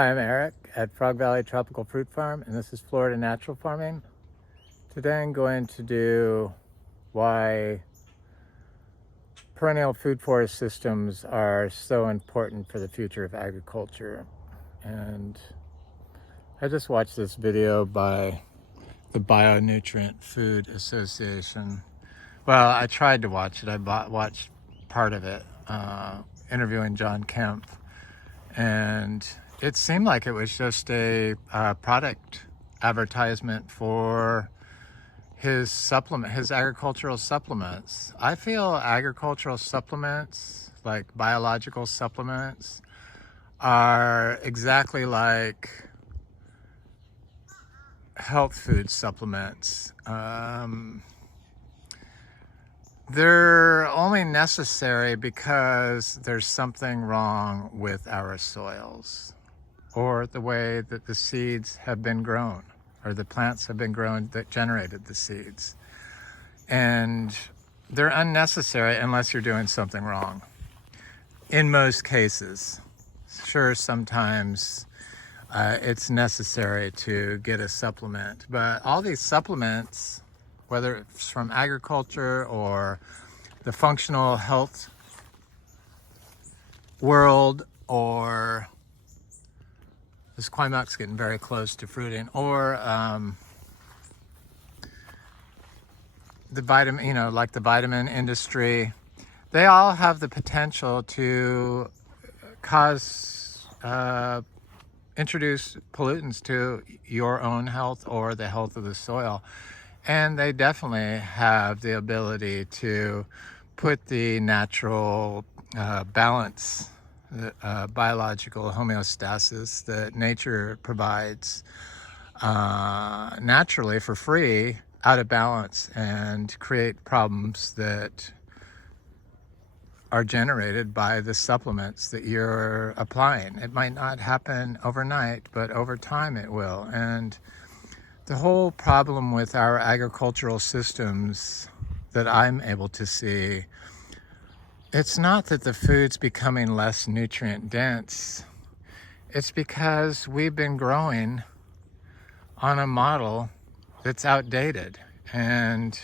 Hi, I'm Eric at Frog Valley Tropical Fruit Farm, and this is Florida Natural Farming. Today I'm going to do why perennial food forest systems are so important for the future of agriculture. And I just watched this video by the Bionutrient Food Association. Well, I tried to watch it. I watched part of it, interviewing John Kemp. And it seemed like it was just a product advertisement for his supplement, his agricultural supplements. I feel agricultural supplements, like biological supplements, are exactly like health food supplements. They're only necessary because there's something wrong with our soils or the way that the seeds have been grown or the plants have been grown that generated the seeds. And they're unnecessary unless you're doing something wrong. In most cases, sure, sometimes it's necessary to get a supplement, but all these supplements, whether it's from agriculture or the functional health world, or this Quimac's getting very close to fruiting, or the vitamin, like the vitamin industry, they all have the potential to introduce pollutants to your own health or the health of the soil. And they definitely have the ability to put the natural balance, biological homeostasis that nature provides naturally for free out of balance and create problems that are generated by the supplements that you're applying. It might not happen overnight, but over time it will. And the whole problem with our agricultural systems that I'm able to see, it's not that the food's becoming less nutrient dense. It's because we've been growing on a model that's outdated, and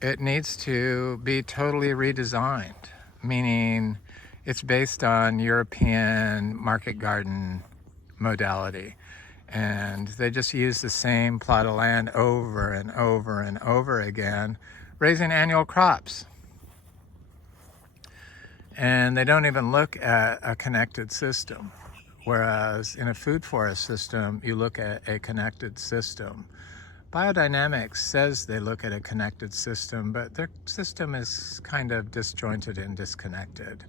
it needs to be totally redesigned, meaning it's based on European market garden modality. And they just use the same plot of land over and over and over again, raising annual crops. And they don't even look at a connected system. Whereas in a food forest system, you look at a connected system. Biodynamics says they look at a connected system, but their system is kind of disjointed and disconnected.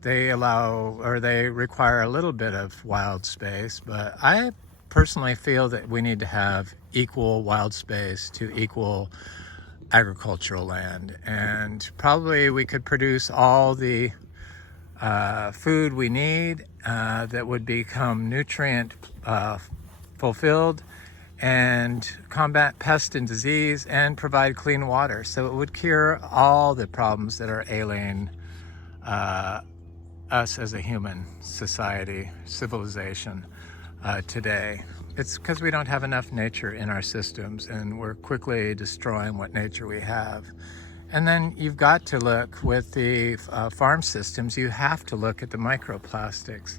They require a little bit of wild space, but I personally feel that we need to have equal wild space to equal agricultural land, and probably we could produce all the food we need that would become nutrient fulfilled and combat pest and disease and provide clean water. So it would cure all the problems that are ailing us as a human society, civilization today. It's because we don't have enough nature in our systems, and we're quickly destroying what nature we have. And then you've got to look with the farm systems, you have to look at the microplastics.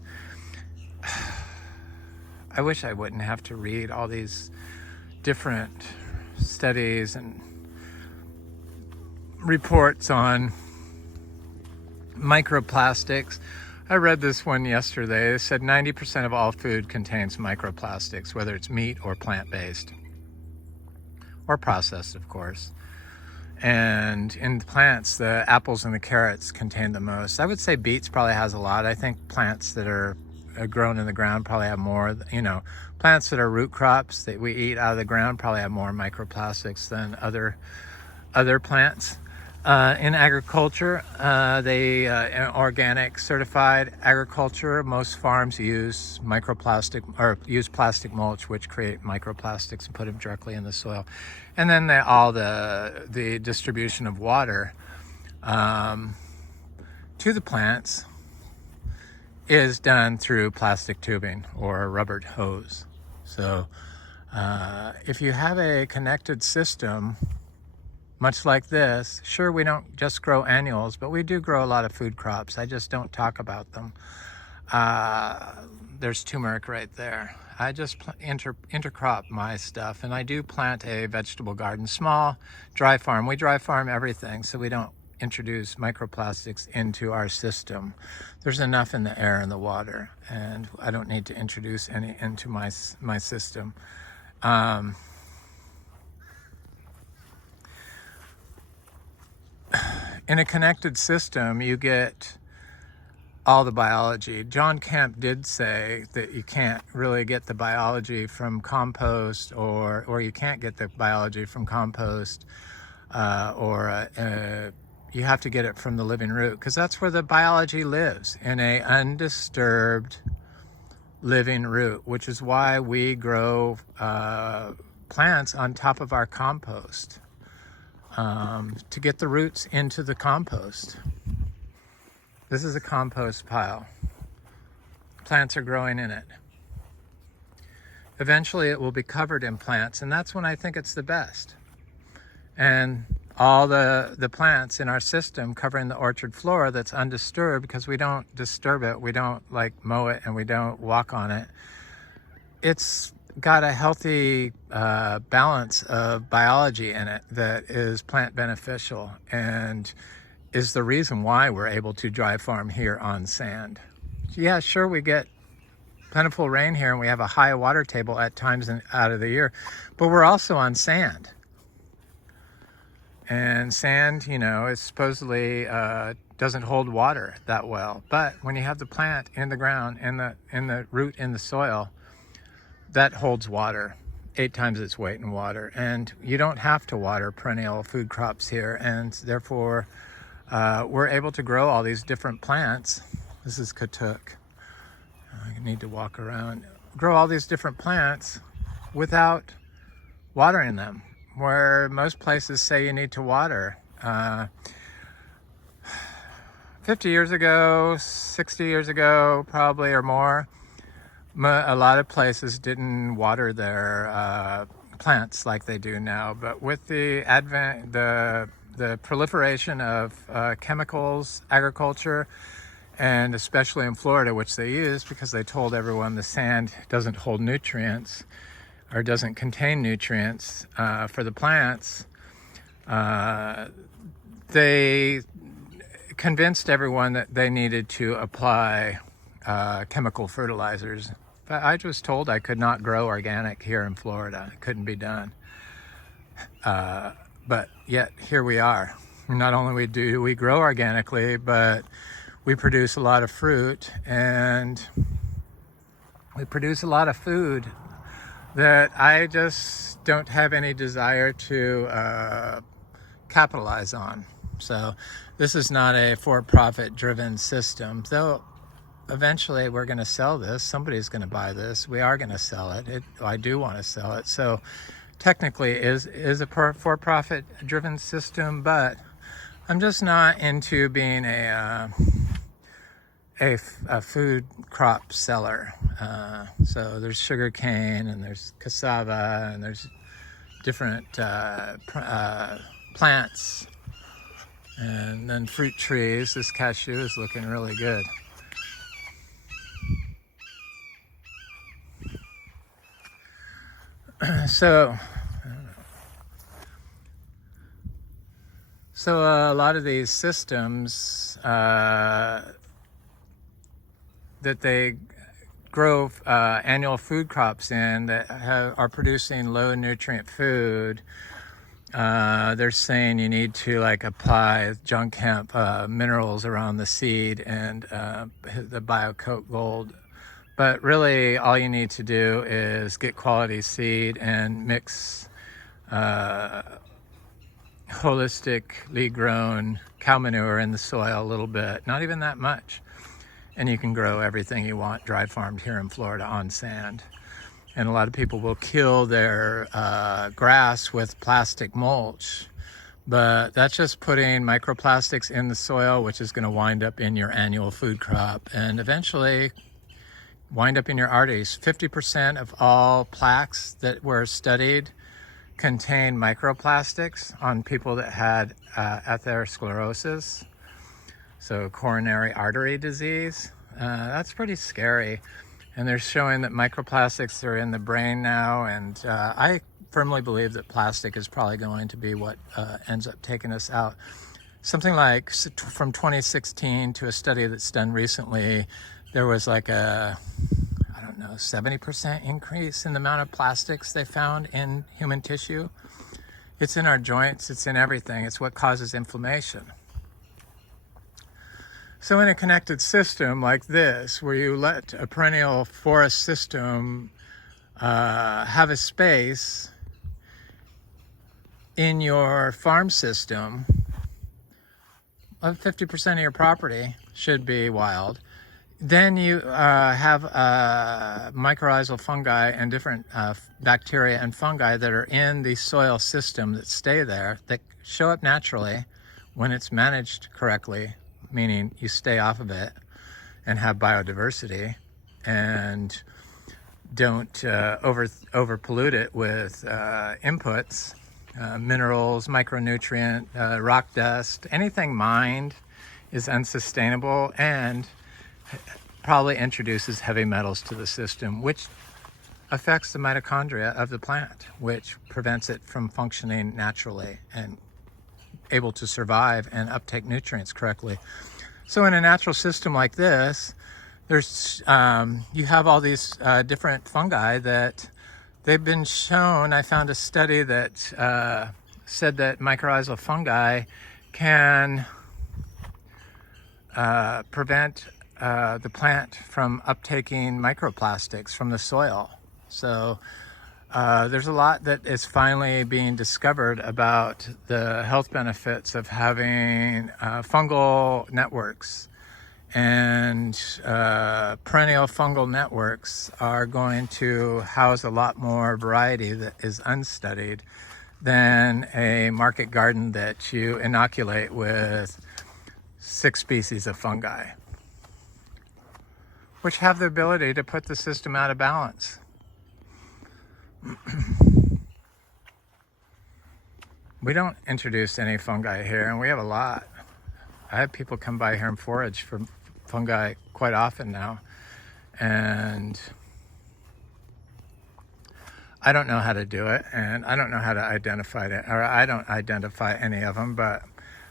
I wish I wouldn't have to read all these different studies and reports on microplastics. I read this one yesterday. It said 90% of all food contains microplastics, whether it's meat or plant-based or processed, of course. And in plants, the apples and the carrots contain the most. I would say beets probably has a lot. I think plants that are grown in the ground probably have more. Plants that are root crops that we eat out of the ground probably have more microplastics than other plants. In agriculture, organic certified agriculture, most farms use use plastic mulch, which create microplastics and put them directly in the soil. And then the distribution of water to the plants is done through plastic tubing or a rubbered hose. So if you have a connected system, much like this, sure, we don't just grow annuals, but we do grow a lot of food crops. I just don't talk about them. There's turmeric right there. I just intercrop my stuff, and I do plant a vegetable garden, small, dry farm. We dry farm everything, so we don't introduce microplastics into our system. There's enough in the air and the water, and I don't need to introduce any into my system. In a connected system, you get all the biology. John Kemp did say that you can't really get the biology from compost, or you can't get the biology from compost, you have to get it from the living root, because that's where the biology lives, in a undisturbed living root, which is why we grow plants on top of our compost, to get the roots into the compost. This is a compost pile. Plants are growing in it. Eventually it will be covered in plants, and that's when I think it's the best. And all the plants in our system covering the orchard floor that's undisturbed, because we don't disturb it, we don't like mow it, and we don't walk on it. It's got a healthy balance of biology in it that is plant beneficial, and is the reason why we're able to dry farm here on sand. Yeah, sure, we get plentiful rain here and we have a high water table at times out of the year, but we're also on sand. And sand, you know, it supposedly doesn't hold water that well. But when you have the plant in the ground, in the root in the soil, that holds water 8 times its weight in water. And you don't have to water perennial food crops here, and therefore we're able to grow all these different plants. This is katuk. I need to walk around. Grow all these different plants without watering them, where most places say you need to water. 50 years ago, 60 years ago, probably, or more, a lot of places didn't water their plants like they do now. But with the advent, the proliferation of chemicals, agriculture, and especially in Florida, which they used because they told everyone the sand doesn't hold nutrients or doesn't contain nutrients for the plants, they convinced everyone that they needed to apply chemical fertilizers. But I was told I could not grow organic here in Florida. It couldn't be done. But yet here we are. Not only do we grow organically, but we produce a lot of fruit, and we produce a lot of food that I just don't have any desire to capitalize on. So this is not a for-profit driven system, though eventually we're going to sell this. Somebody's going to buy this. We are going to sell it. I do want to sell it. So technically is a for-profit driven system, but I'm just not into being a food crop seller. So there's sugar cane, and there's cassava, and there's different plants, and then fruit trees. This cashew is looking really good. So a lot of these systems that they grow annual food crops in that are producing low nutrient food, they're saying you need to like apply junk hemp minerals around the seed and the BioCoat Gold. But really all you need to do is get quality seed and mix holistically grown cow manure in the soil a little bit, not even that much. And you can grow everything you want dry farmed here in Florida on sand. And a lot of people will kill their grass with plastic mulch, But that's just putting microplastics in the soil, which is going to wind up in your annual food crop and eventually wind up in your arteries. 50% of all plaques that were studied contain microplastics on people that had atherosclerosis, so coronary artery disease. That's pretty scary. And they're showing that microplastics are in the brain now, and I firmly believe that plastic is probably going to be what ends up taking us out. Something like from 2016 to a study that's done recently, there was like a, I don't know, 70% increase in the amount of plastics they found in human tissue. It's in our joints, it's in everything. It's what causes inflammation. So in a connected system like this, where you let a perennial forest system have a space in your farm system, 50% of your property should be wild. Then you have mycorrhizal fungi and different bacteria and fungi that are in the soil system that stay there, that show up naturally when it's managed correctly, meaning you stay off of it and have biodiversity and don't over pollute it with inputs, minerals, micronutrient, rock dust. Anything mined is unsustainable and probably introduces heavy metals to the system, which affects the mitochondria of the plant, which prevents it from functioning naturally and able to survive and uptake nutrients correctly. So in a natural system like this, there's you have all these different fungi that they've been shown. I found a study that said that mycorrhizal fungi can prevent the plant from uptaking microplastics from the soil. So there's a lot that is finally being discovered about the health benefits of having fungal networks. And perennial fungal networks are going to house a lot more variety that is unstudied than a market garden that you inoculate with 6 species of fungi, which have the ability to put the system out of balance. We don't introduce any fungi here, and we have a lot. I have people come by here and forage for fungi quite often now, and I don't know how to do it, and I don't know how to identify it, or I don't identify any of them, but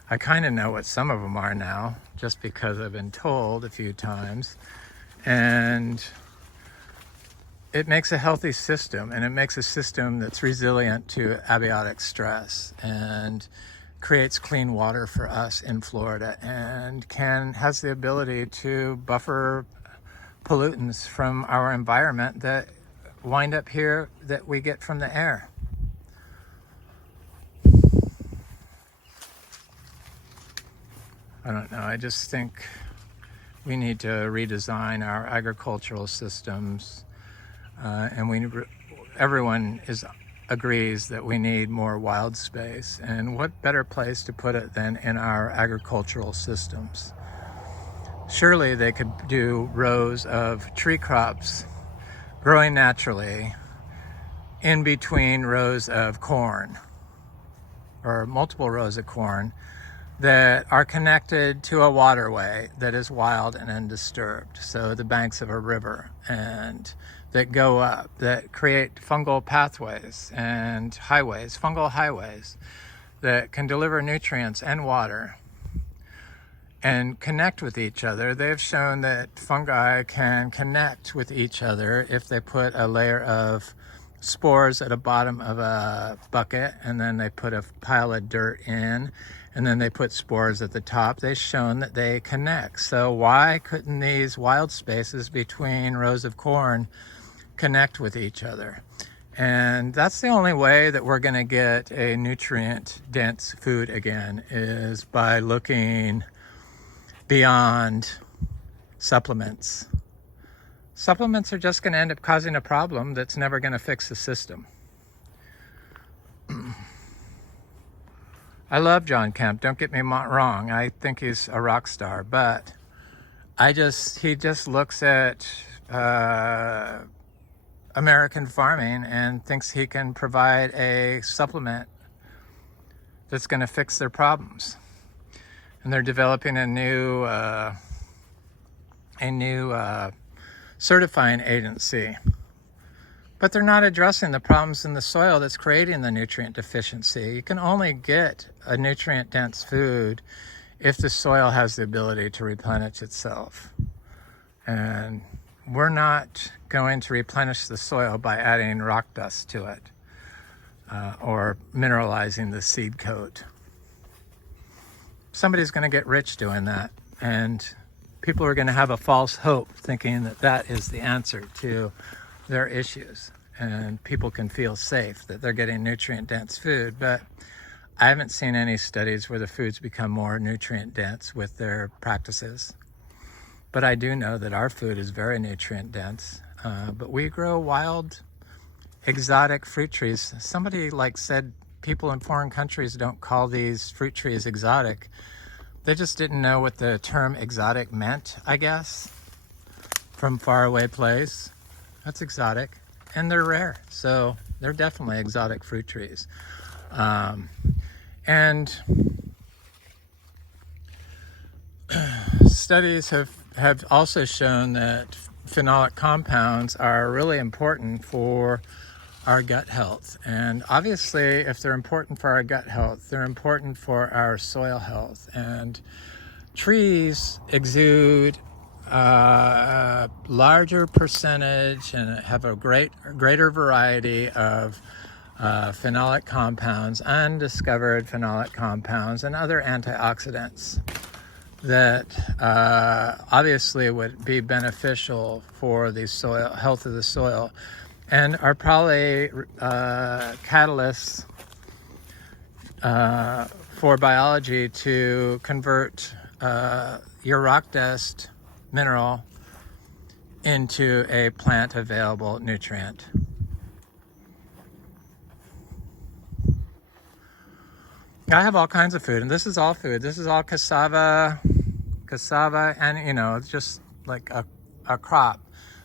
I kind of know what some of them are now, just because I've been told a few times. And it makes a healthy system, and it makes a system that's resilient to abiotic stress and creates clean water for us in Florida, and has the ability to buffer pollutants from our environment that wind up here that we get from the air. I don't know, I just think we need to redesign our agricultural systems, and everyone agrees that we need more wild space, and what better place to put it than in our agricultural systems? Surely they could do rows of tree crops growing naturally in between rows of corn, or multiple rows of corn, that are connected to a waterway that is wild and undisturbed. So the banks of a river, and that go up, that create fungal pathways and highways, fungal highways, that can deliver nutrients and water and connect with each other. They've shown that fungi can connect with each other if they put a layer of spores at the bottom of a bucket, and then they put a pile of dirt in, and then they put spores at the top. They've shown that they connect. So why couldn't these wild spaces between rows of corn connect with each other? And that's the only way that we're going to get a nutrient-dense food again, is by looking beyond supplements. Supplements are just going to end up causing a problem that's never going to fix the system. I love John Kemp, don't get me wrong. I think he's a rock star, but he just looks at American farming and thinks he can provide a supplement that's going to fix their problems. And they're developing a new certifying agency. But they're not addressing the problems in the soil that's creating the nutrient deficiency. You can only get a nutrient-dense food if the soil has the ability to replenish itself. And we're not going to replenish the soil by adding rock dust to it or mineralizing the seed coat. Somebody's going to get rich doing that, and people are going to have a false hope thinking that that is the answer to their issues, and people can feel safe that they're getting nutrient-dense food. But I haven't seen any studies where the foods become more nutrient-dense with their practices. But I do know that our food is very nutrient-dense. But we grow wild, exotic fruit trees. Somebody said people in foreign countries don't call these fruit trees exotic. They just didn't know what the term exotic meant, I guess, from faraway place. That's exotic, and they're rare, so they're definitely exotic fruit trees. And studies have also shown that phenolic compounds are really important for our gut health. And obviously, if they're important for our gut health, they're important for our soil health. And trees exude a larger percentage and have a greater variety of phenolic compounds, undiscovered phenolic compounds, and other antioxidants that obviously would be beneficial for the soil health of the soil, and are probably catalysts for biology to convert your rock dust mineral into a plant available nutrient. I have all kinds of food, and this is all food. This is all cassava, and just like a crop.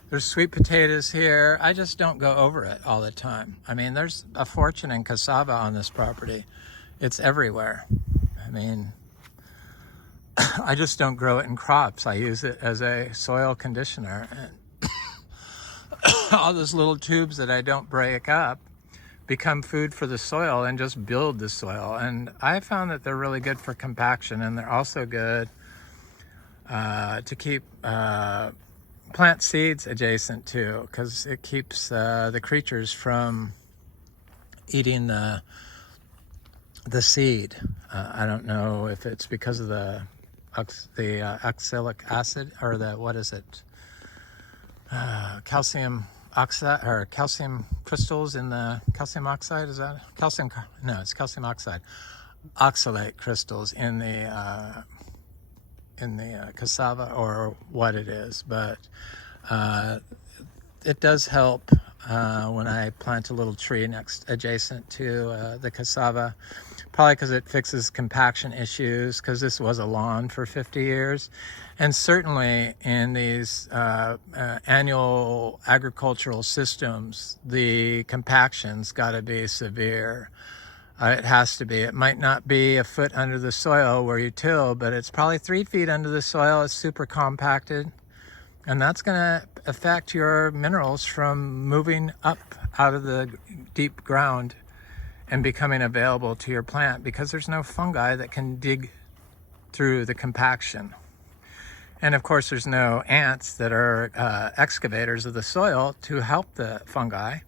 There's sweet potatoes here. I just don't go over it all the time. I mean, there's a fortune in cassava on this property. It's everywhere. I mean, I just don't grow it in crops. I use it as a soil conditioner. And all those little tubes that I don't break up become food for the soil and just build the soil. And I found that they're really good for compaction, and they're also good to keep plant seeds adjacent to, because it keeps the creatures from eating the seed. I don't know if it's because of the oxalic acid, or calcium oxide, or calcium crystals in the calcium oxide. Is that calcium? No, it's calcium oxide. Oxalate crystals in the cassava, or what it is, but it does help when I plant a little tree adjacent to the cassava, probably because it fixes compaction issues, because this was a lawn for 50 years. And certainly in these annual agricultural systems, the compaction's got to be severe. It has to be. It might not be a foot under the soil where you till, but it's probably 3 feet under the soil. It's super compacted. And that's going to affect your minerals from moving up out of the deep ground and becoming available to your plant, because there's no fungi that can dig through the compaction. And of course, there's no ants that are excavators of the soil to help the fungi.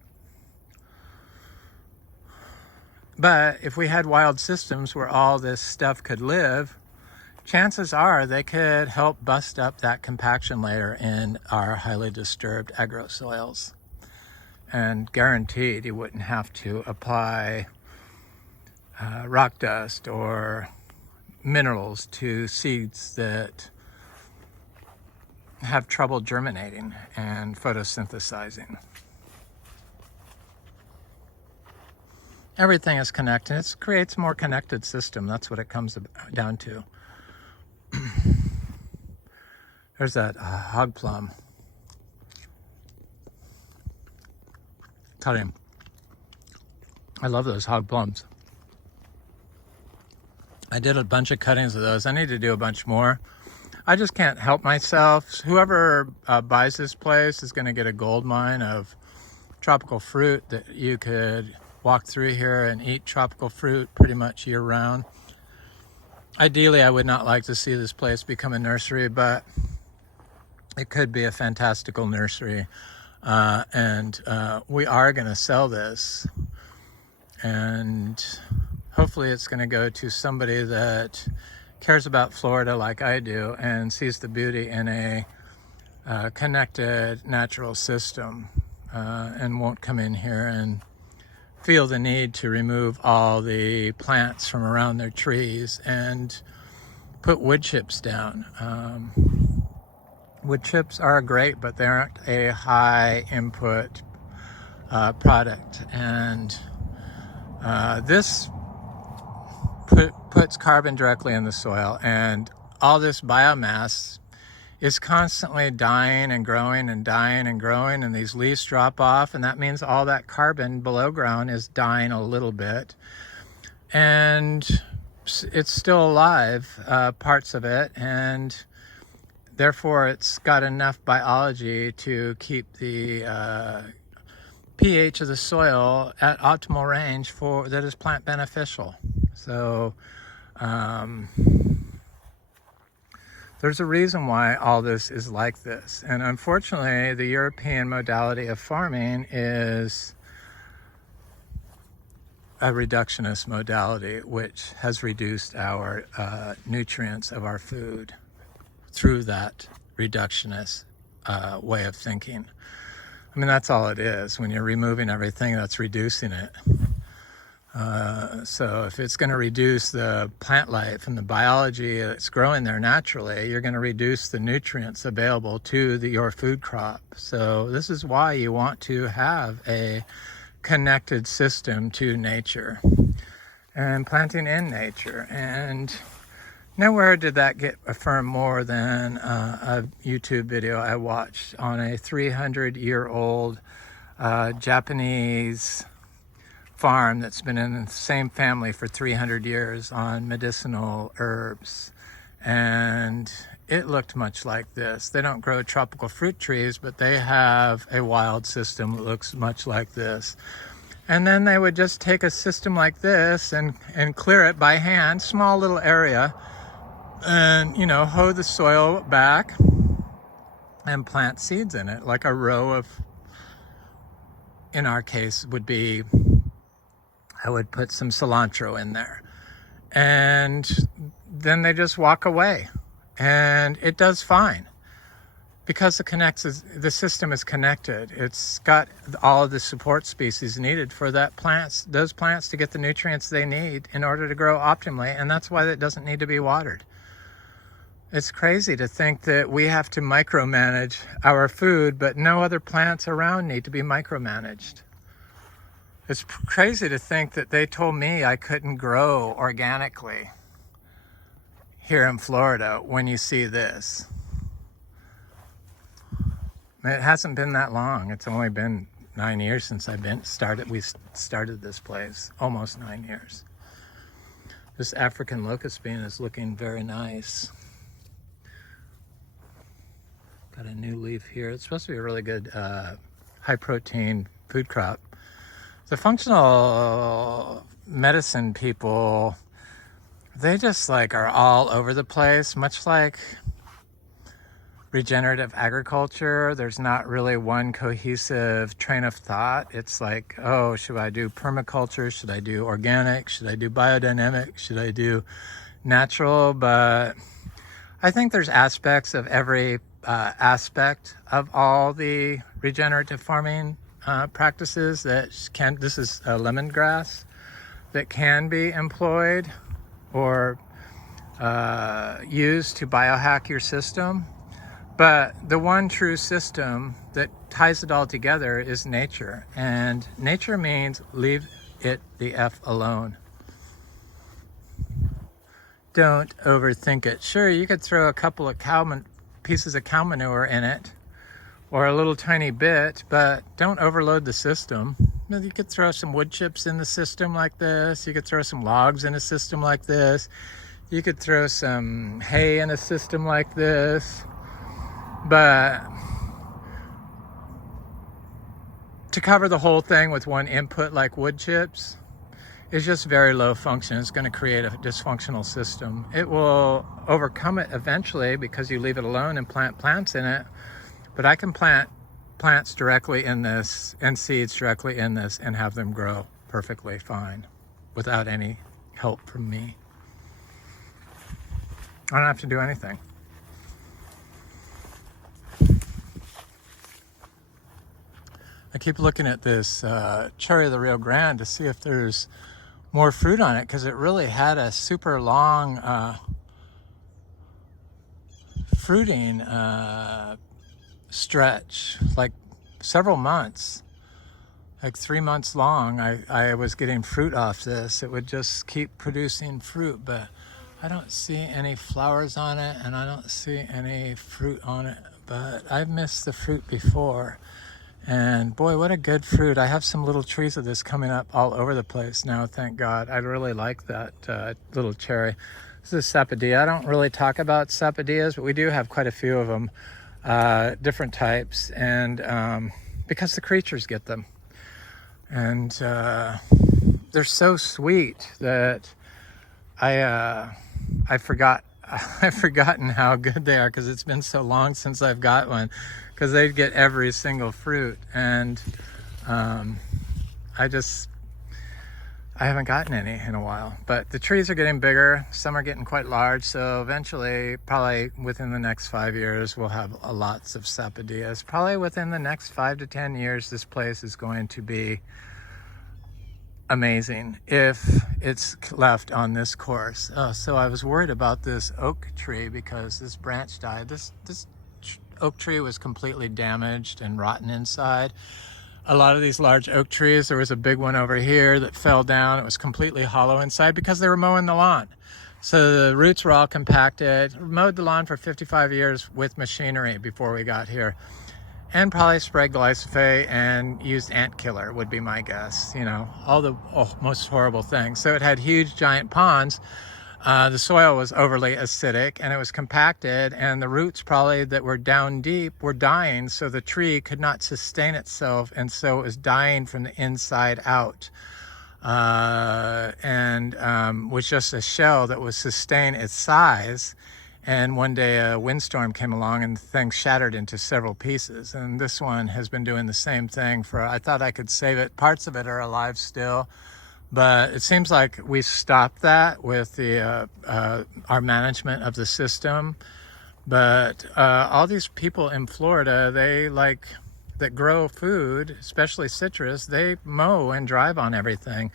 But if we had wild systems where all this stuff could live, chances are they could help bust up that compaction layer in our highly disturbed agrosoils. And guaranteed you wouldn't have to apply rock dust or minerals to seeds that have trouble germinating and photosynthesizing. Everything is connected. It creates a more connected system. That's what it comes down to. There's that hog plum. Cut him. I love those hog plums. I did a bunch of cuttings of those. I need to do a bunch more. I just can't help myself. Whoever buys this place is going to get a gold mine of tropical fruit that you could walk through here and eat tropical fruit pretty much year round. Ideally, I would not like to see this place become a nursery, but it could be a fantastical nursery. And we are going to sell this. And hopefully it's going to go to somebody that cares about Florida like I do and sees the beauty in a connected natural system and won't come in here and feel the need to remove all the plants from around their trees and put wood chips down. Wood chips are great, but they aren't a high input product. And this puts carbon directly in the soil, and all this biomass is constantly dying and growing and dying and growing, and these leaves drop off, and that means all that carbon below ground is dying a little bit, and it's still alive, parts of it, and therefore it's got enough biology to keep the pH of the soil at optimal range that is plant beneficial. So there's a reason why all this is like this. And unfortunately, the European modality of farming is a reductionist modality, which has reduced our nutrients of our food through that reductionist way of thinking. I mean, that's all it is. When you're removing everything, that's reducing it. So if it's going to reduce the plant life and the biology that's growing there naturally, you're going to reduce the nutrients available to your food crop. So this is why you want to have a connected system to nature and planting in nature. And nowhere did that get affirmed more than a YouTube video I watched on a 300-year-old Japanese farm that's been in the same family for 300 years on medicinal herbs. And it looked much like this. They don't grow tropical fruit trees, but they have a wild system that looks much like this. And then they would just take a system like this and clear it by hand, small little area, and, you know, hoe the soil back and plant seeds in it, like a row of, in our case, would be, I would put some cilantro in there. And then they just walk away. And it does fine. Because the system is connected. It's got all of the support species needed for those plants to get the nutrients they need in order to grow optimally. And that's why it doesn't need to be watered. It's crazy to think that we have to micromanage our food, but no other plants around need to be micromanaged. It's crazy to think that they told me I couldn't grow organically here in Florida when you see this. It hasn't been that long. It's only been 9 years since we started this place. Almost 9 years. This African locust bean is looking very nice. Got a new leaf here. It's supposed to be a really good high protein food crop. The functional medicine people, they just are all over the place, much like regenerative agriculture. There's not really one cohesive train of thought. It's like, oh, should I do permaculture? Should I do organic? Should I do biodynamic? Should I do natural? But I think there's aspects of every aspect of all the regenerative farming practices this is a lemongrass that can be employed or used to biohack your system. But the one true system that ties it all together is nature. And nature means leave it the F alone. Don't overthink it. Sure, you could throw a couple of pieces of cow manure in it, or a little tiny bit, but don't overload the system. You could throw some wood chips in the system like this. You could throw some logs in a system like this. You could throw some hay in a system like this. But to cover the whole thing with one input like wood chips is just very low function. It's going to create a dysfunctional system. It will overcome it eventually because you leave it alone and plant plants in it. But I can plant plants directly in this and seeds directly in this and have them grow perfectly fine without any help from me. I don't have to do anything. I keep looking at this cherry of the Rio Grande to see if there's more fruit on it, because it really had a super long fruiting stretch, like several months, like 3 months long. I was getting fruit off this. It would just keep producing fruit, but I don't see any flowers on it and I don't see any fruit on it, but I've missed the fruit before. And boy, what a good fruit. I have some little trees of this coming up all over the place now, thank God. I really like that little cherry. This is sapodilla. I don't really talk about sapodillas, but we do have quite a few of them, different types, and because the creatures get them. And they're so sweet that I've forgotten how good they are, because it's been so long since I've got one, because they get every single fruit, and I haven't gotten any in a while. But the trees are getting bigger, some are getting quite large, so eventually, probably within the next 5 years, we'll have lots of sapodillas. Probably within the next 5 to 10 years, this place is going to be amazing if it's left on this course. So I was worried about this oak tree because this branch died. This oak tree was completely damaged and rotten inside. A lot of these large oak trees, there was a big one over here that fell down. It was completely hollow inside because they were mowing the lawn. So the roots were all compacted. We mowed the lawn for 55 years with machinery before we got here. And probably sprayed glyphosate and used ant killer would be my guess. You know, all the most horrible things. So it had huge giant ponds. The soil was overly acidic and it was compacted, and the roots probably that were down deep were dying, so the tree could not sustain itself, and so it was dying from the inside out. And was just a shell that would sustain its size. And one day a windstorm came along and the thing shattered into several pieces. And this one has been doing the same thing I thought I could save it. Parts of it are alive still, but it seems like we stopped that with our management of the system. But all these people in Florida, that grow food, especially citrus, they mow and drive on everything.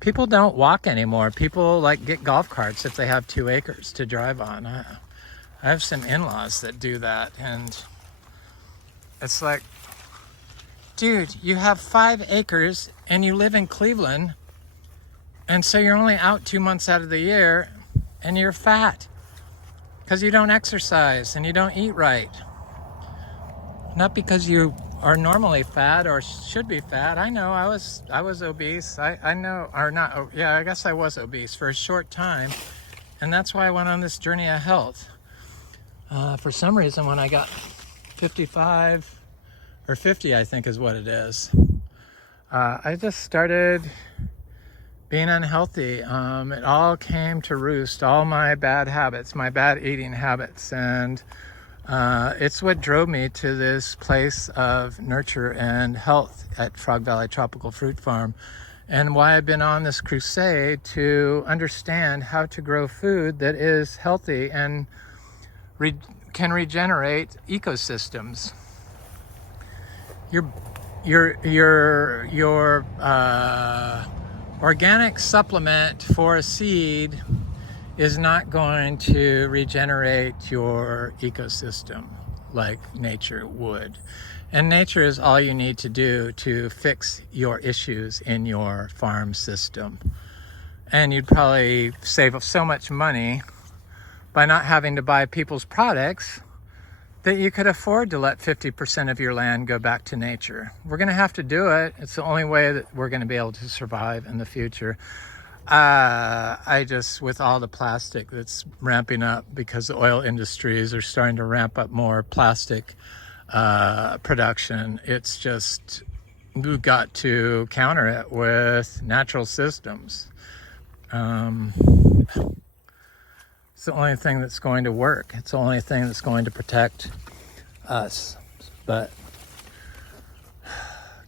People don't walk anymore. People get golf carts if they have 2 acres to drive on. I have some in-laws that do that, and it's like, dude, you have 5 acres and you live in Cleveland, and so you're only out 2 months out of the year, and you're fat because you don't exercise and you don't eat right. Not because you are normally fat or should be fat. I know I was obese. I know, or not. Yeah, I guess I was obese for a short time, and that's why I went on this journey of health. For some reason, when I got 55 or 50, I think is what it is, I just started being unhealthy. It all came to roost, all my bad habits, my bad eating habits, and it's what drove me to this place of nurture and health at Frog Valley Tropical Fruit Farm, and why I've been on this crusade to understand how to grow food that is healthy and can regenerate ecosystems. Your organic supplement for a seed is not going to regenerate your ecosystem like nature would. And nature is all you need to do to fix your issues in your farm system. And you'd probably save so much money by not having to buy people's products that you could afford to let 50% of your land go back to nature. We're going to have to do it. It's the only way that we're going to be able to survive in the future. I just, with all the plastic that's ramping up because the oil industries are starting to ramp up more plastic production, it's just, we've got to counter it with natural systems. It's the only thing that's going to work. It's the only thing that's going to protect us. But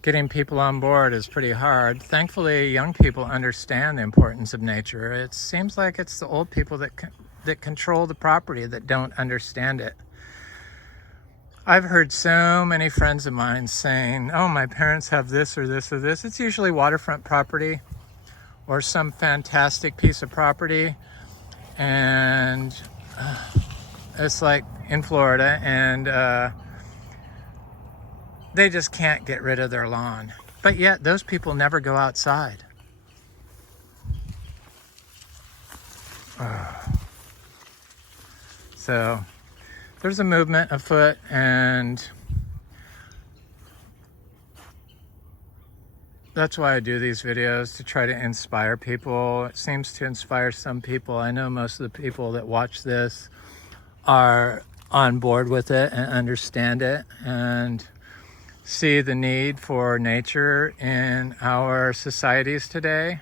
getting people on board is pretty hard. Thankfully, young people understand the importance of nature. It seems like it's the old people that control the property that don't understand it. I've heard so many friends of mine saying, oh, my parents have this or this or this. It's usually waterfront property or some fantastic piece of property. And it's like in Florida, and they just can't get rid of their lawn. But yet those people never go outside. So there's a movement afoot, and that's why I do these videos, to try to inspire people. It seems to inspire some people. I know most of the people that watch this are on board with it and understand it and see the need for nature in our societies today.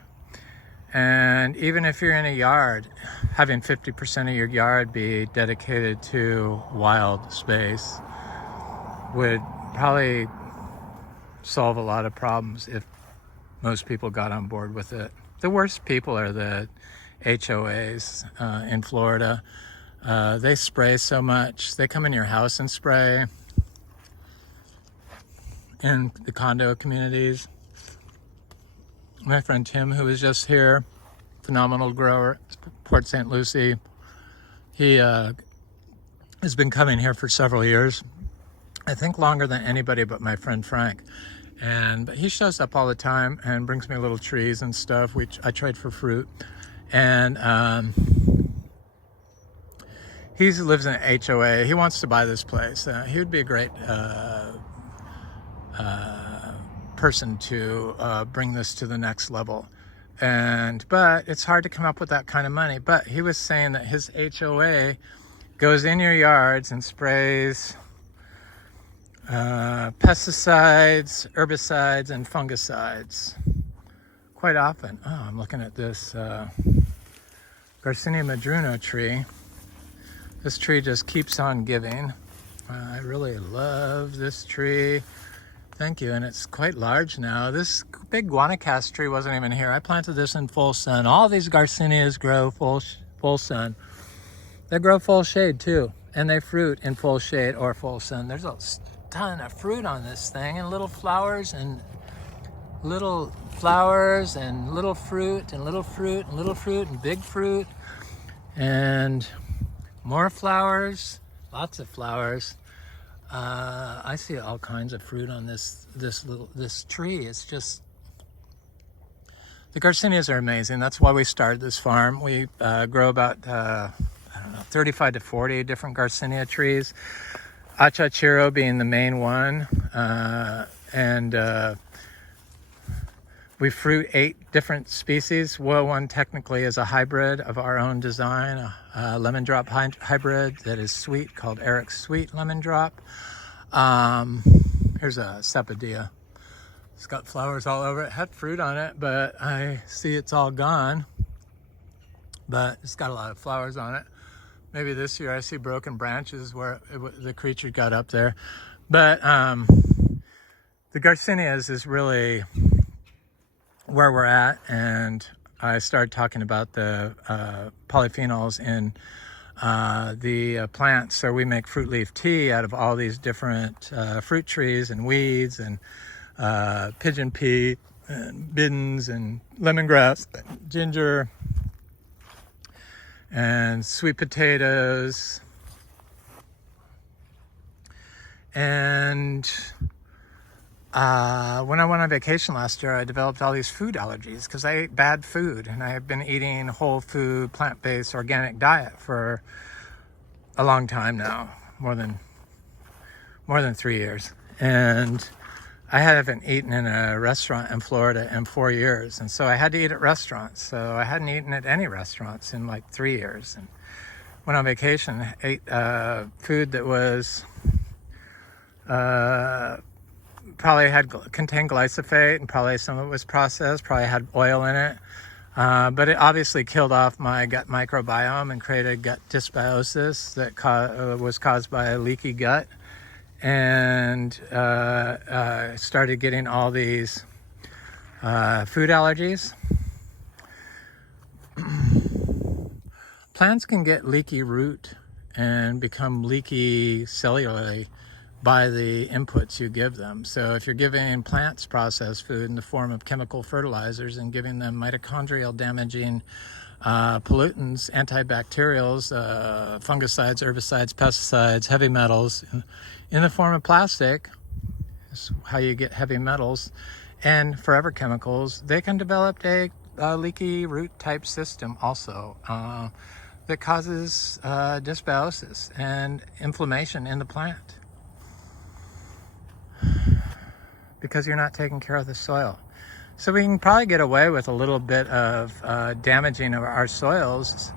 And even if you're in a yard, having 50% of your yard be dedicated to wild space would probably solve a lot of problems if most people got on board with it. The worst people are the HOAs in Florida. They spray so much. They come in your house and spray in the condo communities. My friend Tim, who was just here, phenomenal grower, Port St. Lucie, he has been coming here for several years. I think longer than anybody but my friend Frank. But he shows up all the time and brings me little trees and stuff, which I trade for fruit. And he lives in an HOA. He wants to buy this place. He would be a great person to bring this to the next level. But it's hard to come up with that kind of money. But he was saying that his HOA goes in your yards and sprays pesticides, herbicides, and fungicides quite often. Oh, I'm looking at this Garcinia madruno tree. This tree just keeps on giving. I really love this tree. Thank you. And it's quite large now. This big guanacaste tree wasn't even here. I planted this in full sun. All these Garcinias grow full sun. They grow full shade too. And they fruit in full shade or full sun. There's a ton of fruit on this thing, and little flowers and little flowers and little fruit and little fruit and little fruit and big fruit and more flowers, lots of flowers. I see all kinds of fruit on this tree. It's just, the Garcinias are amazing. That's why we started this farm. We grow about 35 to 40 different Garcinia trees. Achachiro being the main one, we fruit 8 different species. Well, one technically is a hybrid of our own design, a lemon drop hybrid that is sweet, called Eric's Sweet Lemon Drop. Here's a Cepadia. It's got flowers all over it. Had fruit on it, but I see it's all gone. But it's got a lot of flowers on it. Maybe this year I see broken branches where the creature got up there. But the Garcinias is really where we're at. And I started talking about the polyphenols in the plants. So we make fruit leaf tea out of all these different fruit trees and weeds and pigeon pea and bidens and lemongrass, ginger, and sweet potatoes, and when I went on vacation last year, I developed all these food allergies because I ate bad food, and I have been eating whole food, plant-based, organic diet for a long time now, more than 3 years. And I haven't eaten in a restaurant in Florida in 4 years, and so I had to eat at restaurants. So I hadn't eaten at any restaurants in like 3 years, and went on vacation, ate food that was probably contained glyphosate, and probably some of it was processed, probably had oil in it. But it obviously killed off my gut microbiome and created gut dysbiosis that was caused by a leaky gut, and started getting all these food allergies. Plants can get leaky root and become leaky cellularly by the inputs you give them. So if you're giving plants processed food in the form of chemical fertilizers and giving them mitochondrial damaging pollutants, antibacterials, fungicides, herbicides, pesticides, heavy metals in the form of plastic, is how you get heavy metals, and forever chemicals, they can develop a leaky root type system also that causes dysbiosis and inflammation in the plant, because you're not taking care of the soil. So we can probably get away with a little bit of damaging of our soils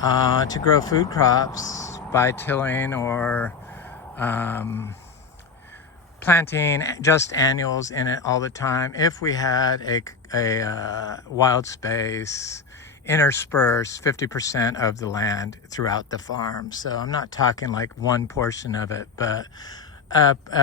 to grow food crops by tilling or planting just annuals in it all the time, if we had a wild space intersperse 50% of the land throughout the farm. So I'm not talking like one portion of it, but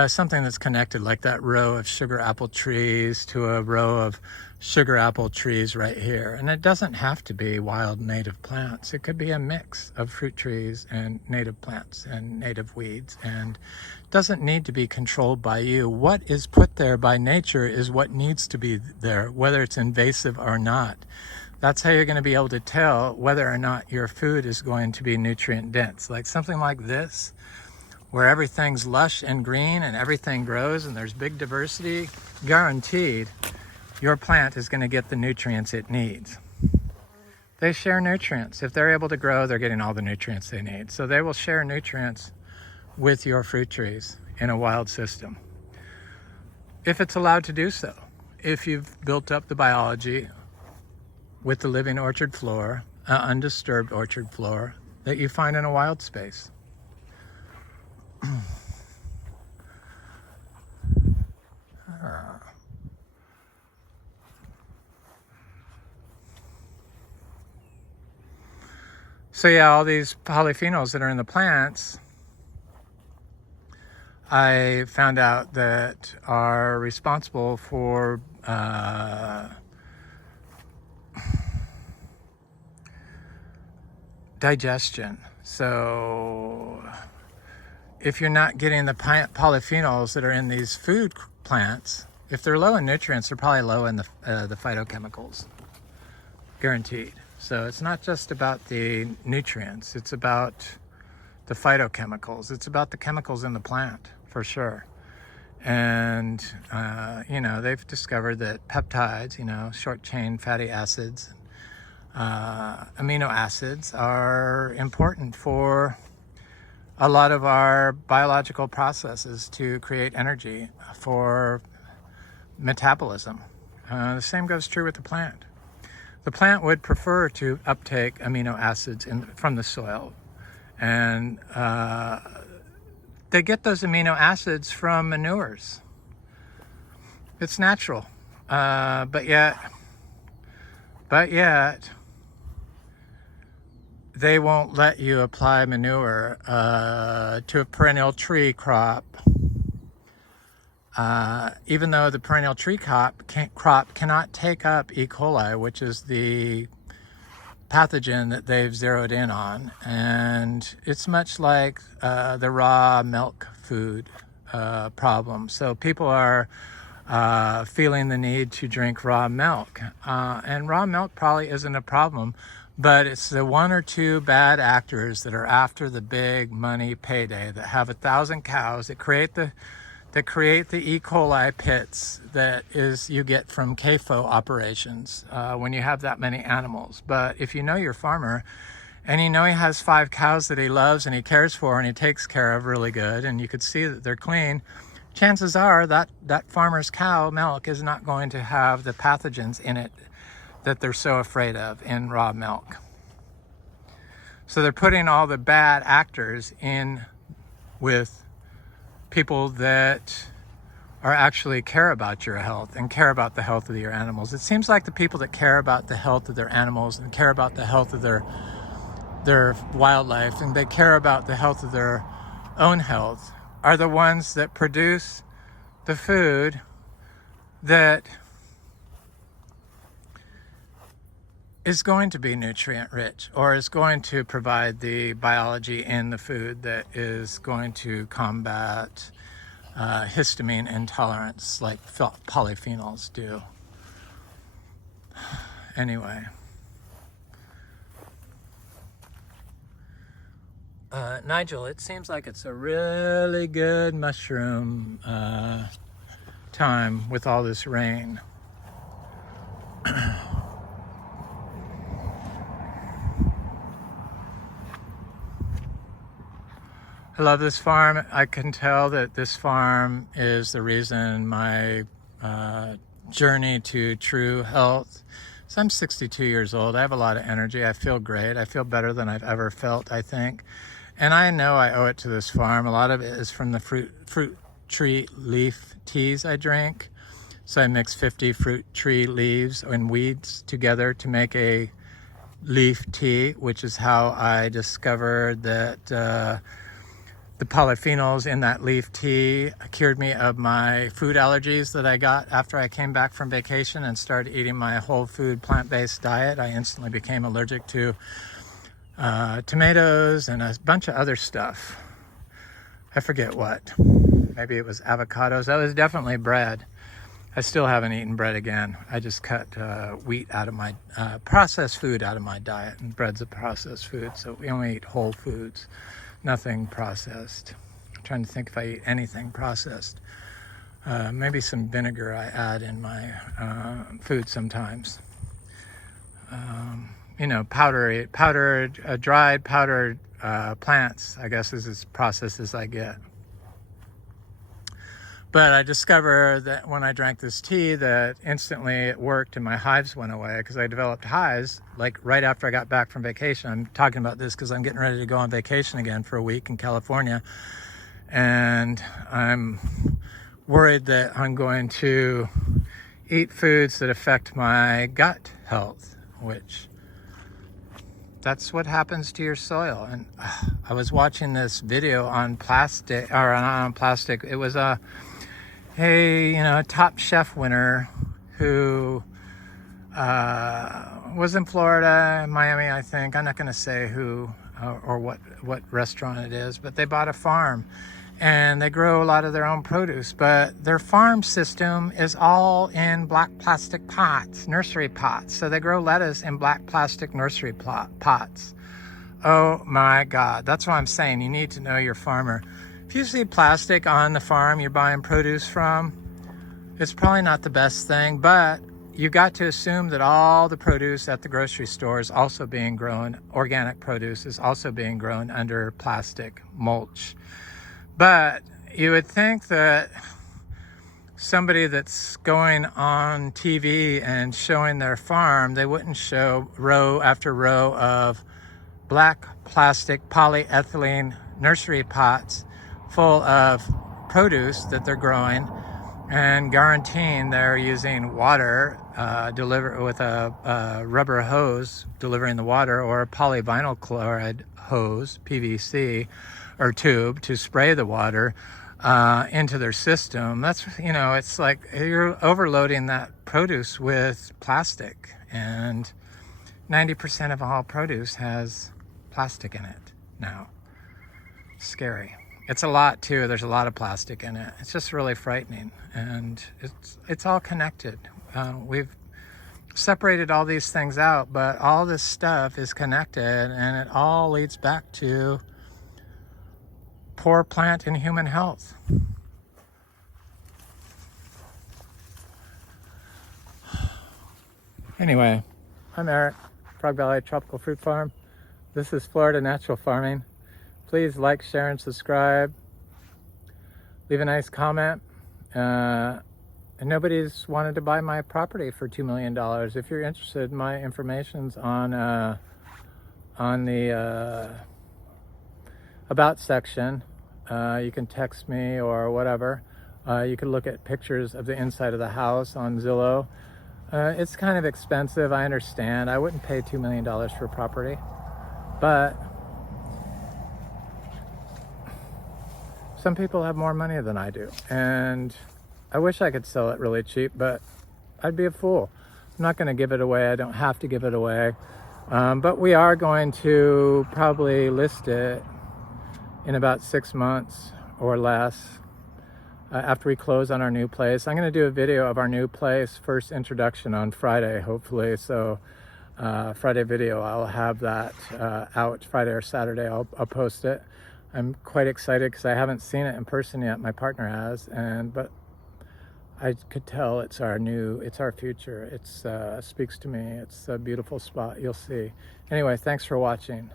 something that's connected, like that row of sugar apple trees to a row of sugar apple trees right here. And it doesn't have to be wild native plants. It could be a mix of fruit trees and native plants and native weeds, and doesn't need to be controlled by you. What is put there by nature is what needs to be there, whether it's invasive or not. That's how you're going to be able to tell whether or not your food is going to be nutrient dense. Like something like this, where everything's lush and green and everything grows and there's big diversity, guaranteed your plant is going to get the nutrients it needs. They share nutrients. If they're able to grow, they're getting all the nutrients they need. So they will share nutrients with your fruit trees in a wild system, if it's allowed to do so. If you've built up the biology with the living orchard floor, undisturbed orchard floor that you find in a wild space. So yeah, all these polyphenols that are in the plants, I found out that are responsible for digestion. So if you're not getting the polyphenols that are in these food plants, if they're low in nutrients, they're probably low in the phytochemicals, guaranteed. So it's not just about the nutrients, it's about the phytochemicals. It's about the chemicals in the plant, for sure. And, they've discovered that peptides, short chain fatty acids, amino acids are important for a lot of our biological processes to create energy for metabolism. The same goes true with the plant. The plant would prefer to uptake amino acids from the soil, and they get those amino acids from manures. It's natural, but yet they won't let you apply manure to a perennial tree crop, even though the perennial tree crop cannot take up E. coli, which is the pathogen that they've zeroed in on. And it's much like the raw milk food problem. So people are feeling the need to drink raw milk. And raw milk probably isn't a problem, but it's the one or two bad actors that are after the big money payday, that have 1,000 cows, that create the that create the E. coli pits that you get from CAFO operations when you have that many animals. But if you know your farmer and you know he has 5 cows that he loves and he cares for and he takes care of really good, and you could see that they're clean, chances are that farmer's cow milk is not going to have the pathogens in it that they're so afraid of in raw milk. So they're putting all the bad actors in with people that are actually care about your health and care about the health of your animals. It seems like the people that care about the health of their animals and care about the health of their wildlife, and they care about the health of their own health, are the ones that produce the food that is going to be nutrient rich, or is going to provide the biology in the food that is going to combat histamine intolerance like polyphenols do. Anyway, Nigel, it seems like it's a really good mushroom time with all this rain. I love this farm. I can tell that this farm is the reason my journey to true health. So I'm 62 years old. I have a lot of energy. I feel great. I feel better than I've ever felt, I think. And I know I owe it to this farm. A lot of it is from the fruit tree leaf teas I drink. So I mix 50 fruit tree leaves and weeds together to make a leaf tea, which is how I discovered that the polyphenols in that leaf tea cured me of my food allergies that I got after I came back from vacation and started eating my whole food plant-based diet. I instantly became allergic to tomatoes and a bunch of other stuff. I forget what. Maybe it was avocados. That was definitely bread. I still haven't eaten bread again. I just cut wheat out of my processed food out of my diet, and bread's a processed food, so we only eat whole foods. Nothing processed. I'm trying to think if I eat anything processed. Maybe some vinegar I add in my food sometimes. You know, dried powdered plants, I guess, is as processed as I get. But I discovered that when I drank this tea that instantly it worked and my hives went away, because I developed hives like right after I got back from vacation. I'm talking about this because I'm getting ready to go on vacation again for a week in California. And I'm worried that I'm going to eat foods that affect my gut health, which that's what happens to your soil. And I was watching this video on plastic, or not on plastic. It was a Top Chef winner who was in Florida, Miami, I think. I'm not going to say who or what restaurant it is, but they bought a farm and they grow a lot of their own produce. But their farm system is all in black plastic pots, nursery pots. So they grow lettuce in black plastic nursery pots. Oh my God, that's what I'm saying. You need to know your farmer. If you see plastic on the farm you're buying produce from, it's probably not the best thing, but you got to assume that all the produce at the grocery store is also being grown, organic produce is also being grown under plastic mulch. But you would think that somebody that's going on TV and showing their farm, they wouldn't show row after row of black plastic polyethylene nursery pots full of produce that they're growing and guaranteeing they're using water delivered with a rubber hose delivering the water, or a polyvinyl chloride hose, PVC, or tube to spray the water into their system. That's, it's like you're overloading that produce with plastic, and 90% of all produce has plastic in it now. Scary. It's a lot too. There's a lot of plastic in it. It's just really frightening, and it's all connected. We've separated all these things out, but all this stuff is connected, and it all leads back to poor plant and human health. Anyway, I'm Eric, Frog Valley Tropical Fruit Farm. This is Florida Natural Farming. Please like, share, and subscribe. Leave a nice comment. And nobody's wanted to buy my property for $2 million. If you're interested, my information's on the About section. You can text me or whatever. You can look at pictures of the inside of the house on Zillow. It's kind of expensive, I understand. I wouldn't pay $2 million for property, but some people have more money than I do, and I wish I could sell it really cheap, but I'd be a fool. I'm not going to give it away. I don't have to give it away, but we are going to probably list it in about 6 months or less. After we close on our new place. I'm going to do a video of our new place, first introduction, on Friday, hopefully. So Friday video, I'll have that out Friday or Saturday. I'll post it. I'm quite excited because I haven't seen it in person yet. My partner has, but I could tell it's our future. It speaks to me. It's a beautiful spot. You'll see. Anyway, thanks for watching.